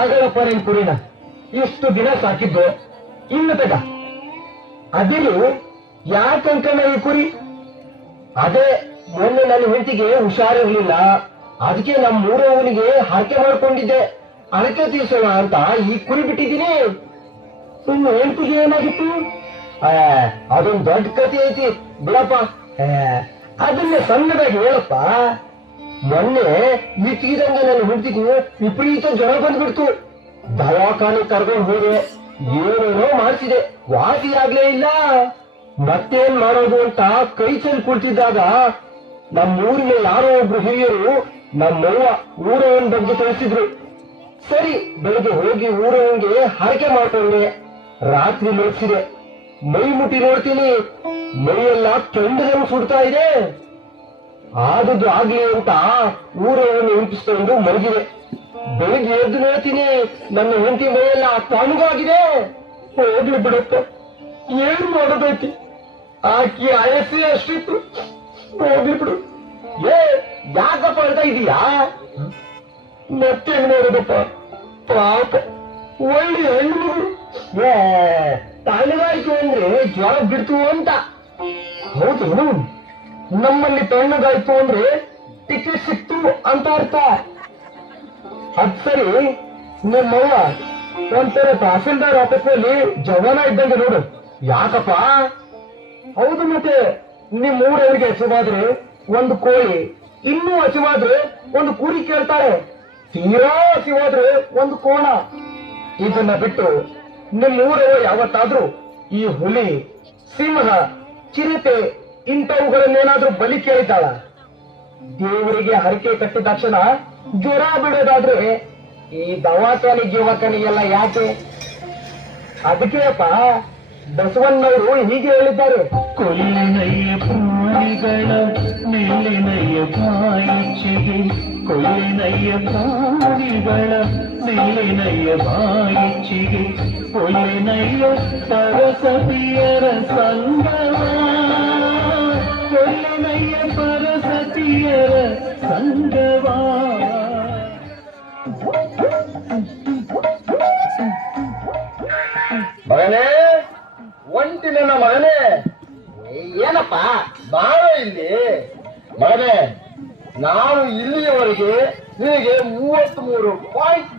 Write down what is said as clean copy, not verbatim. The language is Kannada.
ತಗಳಪ್ಪ ನಿನ್ ಕುರಿನ. ಇಷ್ಟು ದಿನ ಸಾಕಿದ್ದು ಇನ್ನು ತಗ. ಅದಿರು ಯಾಕಂಕಣ ಈ ಕುರಿ? ಅದೇ ಮೊನ್ನೆ ನನ್ನ ಹೆಂಡತಿಗೆ ಹುಷಾರಿರ್ಲಿಲ್ಲ, ಅದಕ್ಕೆ ನಮ್ಮ ಊರವನಿಗೆ ಹರಕೆ ಮಾಡ್ಕೊಂಡಿದ್ದೆ. ಹರಕೆ ತೀರ್ಸೋಣ ಅಂತ ಈ ಕುರಿ ಬಿಟ್ಟಿದ್ದೀನಿ. ಸುಮ್ಮನೆ ಹೆಂಡತಿಗೆ ಏನಾಗಿತ್ತು? ಅದೊಂದು ದೊಡ್ಡ ಕಥೆ ಐತಿ ಬಿಡಪ್ಪ. ಅದನ್ನೇ ಸಣ್ಣದಾಗಿ ಹೇಳಪ್ಪ. ಮೊನ್ನೆ ಇಟ್ಟಿದಂಗ ನನ್ನ ಹೆಂಡತಿಗೆ ವಿಪರೀತ ಜ್ವರ ಬಂದ್ಬಿಡ್ತು. ದವಾಖಾನೆ ಕರ್ಕೊಂಡು ಹೋದೆ, ಏನೇನೋ ಮಾಡಿಸಿದೆ, ವಾಸಿ ಆಗ್ಲೇ ಇಲ್ಲ. ಮತ್ತೇನ್ ಮಾಡೋದು ಅಂತ ಕೈ ಚೆಲ್ಲಿ ಕುಳಿತಿದ್ದಾಗ ನಮ್ಮೂರಿನ ಯಾರೋ ಒಬ್ರು ಹಿರಿಯರು ನಮ್ಮವ್ವ ಊರವನ್ ಬಗ್ಗೆ ತಿಳಿಸಿದ್ರು. ಸರಿ, ಬೆಳಿಗ್ಗೆ ಹೋಗಿ ಊರವನ್ಗೆ ಹರಕೆ ಮಾಡ್ಕೊಂಡೆ. ರಾತ್ರಿ ಮಲಗಿಸಿದೆ. ಮೈ ಮುಟ್ಟಿ ನೋಡ್ತೀನಿ, ಮೈಯೆಲ್ಲ ಕೆಂಡದಂಗ್ ಸುಡ್ತಾ ಇದೆ. ಆದದ್ದು ಆಗ್ಲಿ ಅಂತ ಊರವನ್ನು ಹಿಂಪಿಸ್ಕೊಂಡು ಮಲಗಿದೆ. ಬೆಳಿಗ್ಗೆ ಎದ್ದು ನೋಡ್ತೀನಿ, ನನ್ನ ಹೆಂಡತಿ ಮೈಯೆಲ್ಲ ತಣ್ಣಗಾಗಿದೆ. ಹೋಗ್ಲಿ ಬಿಡಪ್ಪ, ಏನು ಮಾಡೋದೈತಿ, ಆಕಿ ಆಯಸ್ಸೇ ಅಷ್ಟಿತ್ತು. ಹೋಗ್ಲಿ ಬಿಡು. ಯಾಕಪ್ಪ ಅಂತ ಇದೀಯಾ? ಮತ್ತೇನ್ ಮಾಡೋದಪ್ಪ, ಪಾಪ ಒಳ್ಳೆ ಹೆಣ್ಣು. ತಣ್ಣಗಾಯ್ತು ಅಂದ್ರೆ ಜ್ವರ ಬಿಡ್ತು ಅಂತ. ಹೌದು, ನಮ್ಮಲ್ಲಿ ತಣ್ಣಗಾಯ್ತು ಅಂದ್ರೆ ಟಿಕೆಟ್ ಸಿಕ್ತು ಅಂತ ಅರ್ಥ. ಅದ್ ಸರಿ, ನಿಮ್ಮವ್ವ ಒಂಥರ ತಹಸೀಲ್ದಾರ್ ಆಫೀಸ್ನಲ್ಲಿ ಜವಾನ ಇದ್ದಂಗೆ ನೋಡು. ಯಾಕಪ್ಪ? ಹೌದು, ಮತ್ತೆ ನಿಮ್ಮೂರವರಿಗೆ ಹಸಿವಾದ್ರೆ ಒಂದು ಕೋಳಿ, ಇನ್ನೂ ಹಸಿವಾದ್ರೆ ಒಂದು ಕುರಿ ಕೇಳ್ತಾರೆ, ತೀರಾ ಹಸಿವಾದ್ರೆ ಒಂದು ಕೋಣ. ಇದನ್ನ ಬಿಟ್ಟು ನಿಮ್ಮೂರವ ಯಾವತ್ತಾದ್ರೂ ಈ ಹುಲಿ, ಸಿಂಹ, ಚಿರತೆ ಇಂಥವುಗಳನ್ನೇನಾದ್ರೂ ಬಲಿ ಕೇಳಿದ್ದಾಳ? ದೇವರಿಗೆ ಹರಕೆ ಕಟ್ಟಿದ ತಕ್ಷಣ ಜ್ವರ ಬಿಡೋದಾದ್ರೆ ಈ ದವಾಖಾನೆ ಗಿವಾಖಾನೆಗೆಲ್ಲ ಯಾಕೆ? ಅದಕ್ಕೆ ಅಪ್ಪ ಬಸವಣ್ಣವರು ಹೀಗೆ ಹೇಳಿದ್ದಾರೆ, ಕೊಲ್ಲಿನಯ್ಯ ಪ್ರಾಣಿಗಳ ಮೇಲಿನಯ್ಯ ಬಾಯಿಚ್ಚಿಗೆ, ಕೊಲ್ಲಿನಯ್ಯ ಪ್ರಾಣಿಗಳ ಮೇಲಿನಯ್ಯ ಬಾಯಿಚ್ಚಿಗೆ, ಕೊಲ್ಲಿನಯ್ಯ ಸರಸತಿಯರ ಸಂಗಮ, ಕೊಲ್ಲಿನಯ್ಯ ಪರಸತಿಯರ ಸಂಗಮ. ಮಗನೇ, ಒಂಟಿ ನನ್ನ ಮಗನೇ, ಏನಪ್ಪ ಬಾಳ ಇಲ್ಲಿ. ಮಗನೇ, ನಾನು ಇಲ್ಲಿಯವರೆಗೆ ನಿನಗೆ 33 ಪಾಯಿಂಟ್